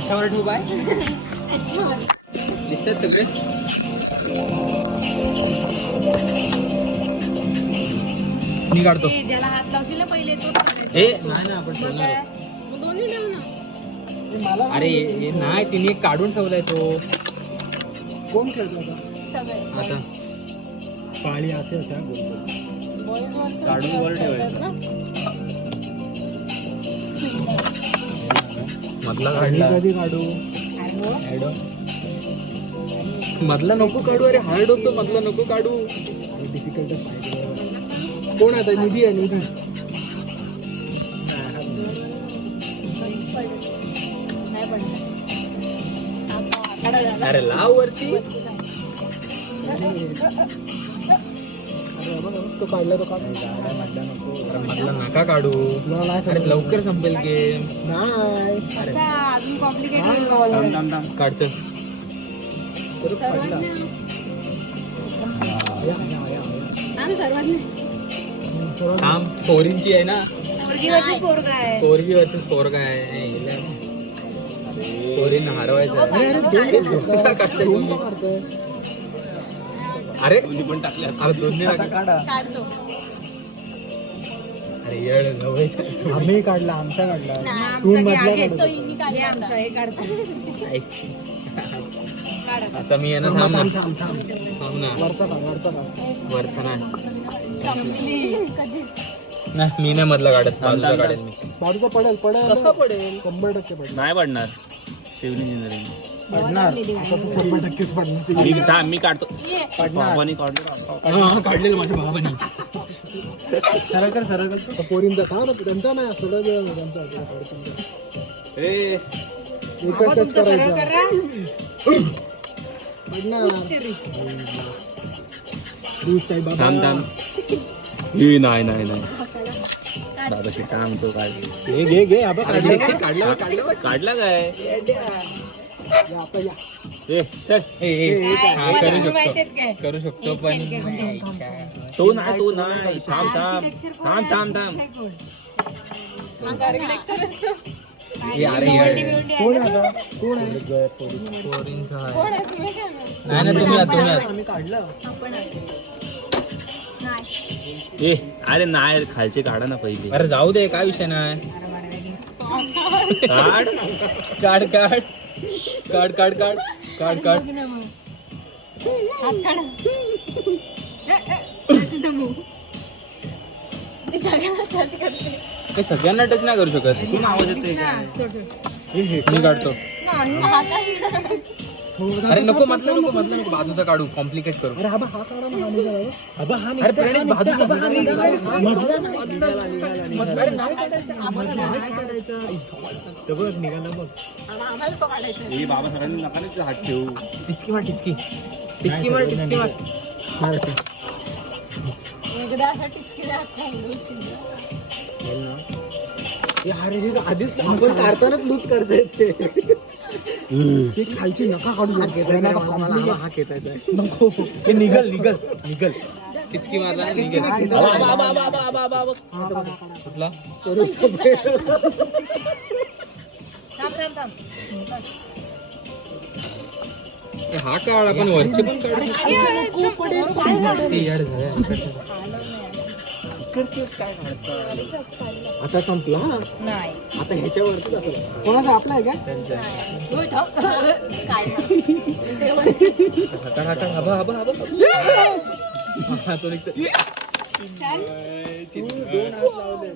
कशावर ठेवू बाय दिसतात सगळे. मी काढतो. ज्याला हात लावशील ना पहिले तो हे नाही ना आपण ठेवणार. दोन्ही ठेव ना. अरे हे नाही, तिने एक काढून ठेवलाय तो. कोण खेळतो आता? सगळे आता पाळी असे असा काढून वर ठेवायचं. मधला पाळी काढला. कधी काढू? मधला नको काढू. अरे हार्ड होतो मधला नको काढू. डिफिकल्ट कोण आता? निधी आहे निधी. नाही पडणार. अरे लाव वरती. अरे बाबा, तो काढला तो काढ. अरे मधला नका काढू. अरे लवकर संपेल गेम. नाही असा अजून कॉम्प्लिकेटेड थांब थांब थांब. काढचं. तर काढला. सर्वांनी थांब. पोरींची आहे ना. पोरगा आहे. पोरगी वर्सेस पोरगा आहे. पोरींना हरवायचं आहे. अरे अरे दोन का काढतोय? अरे दोन्ही पण टाकले आता. अरे दोन्ही आता नका. काढा. काढतो. अरे येड जवळचं. आम्ही काढला, आमचा काढला. नाही, तू आमचा मधला घे, काढ. तो इनी काढला. आमचा हे काढतो. आईची. काढ. आता मी येणार. थांब ना. थांब थांब थांब. थांब ना. वरचा काढ, वरचा काढ. वरचं नाही. संपली. कधी? नाही मी नाही मधला काढत. बाजूचा काढेल मी. बाजूचा पडेल पडेल. कसा पडेल? 100% पडेल. नाही पडणार. Civil engineering. पडणार. आता तू 100%च पडणार. मी थांब, मी काढतो. पडणार. बाबांनी काढलं. हा काढलेलं माझ्या भावानी. सरळ कर सरळ कर. तो पोरींचा का ना त्यांचा नाही असं त्यांचा ए एकच टच करायचा. करा. पडणार. दूस साहेब बाबा. थांब थांब. नाही नाही नाही. दादाशी काय म्हणतो काय? घे घे घे आबा काढलं. काढलं. काढला काय? या, आता या. ए चल. हा करू माहितीत शकतो. काय? करू शकतो पण तो नाही तो नाही. थांब थांब थांब थांब थांब. आर्किटेक्चर असतो. हे अरे येड. कोण आहे आता? कोण आहे? पोरींचा आहे. कोण आहे? तुम्ही काय म्हणता? नाही ना तुम्ही तुम्ही आम्ही काढलं. आपण आहे. नाही. ए अरे नाही, खालचे काढा ना पहिले. अरे जाऊ दे, काय विषय नाही. काढ. काढ काढ काढ काढ काढ काढ काढ. बघ ना मग. हात काढ. ती सगळ्यांना touch करते. ते सगळ्यांना टच नाही करू शकत. तू आवाज येते काय? सोड, सोड. मी काढतो. नाही, हाताने काढ. अरे नको मधलं नको मधलं नको. बाजूचा काढू. कॉम्प्लिकेट करू. अरे आबा हा काढा ना, हा निघाला बघ. आबा हा अरे प्रणित बाजूचा निघाला, निघाला. मधला नाही. निघाला, निघाला, निघाला. अरे नाही काढायचं. मधला नाही काढायचा. ते बघ निघाला बघ. आम्हाला तो काढायचा. ए बाबा सरांनी नका नाही हात ठेवू. टिचकी मार टिचकी. टिचकी मार टिचकी मार. मार ते. एकदा असा टिचकीला हात घालून हे अरे हे आधीच आपण काढतानाच लूज करता येते. हे खालची नका काढू शकते. हा खेचायचा आहे. नको. हे निघल निघल निघल. टिचकी मारला ना निघल. कुठला? थांब थांब थांब. हे हा काढ. आपण वरचे पण काढू. हे यार झालं. काय काढतात? आता संपला हा. नाही. आता ह्याच्यावरतीच असेल. कोणाचा आपला आहे का? होय, थांब. काढला. हाका हाका हबा हबा हबा. हा तो निघतो. चल. तू 2 हात लावले.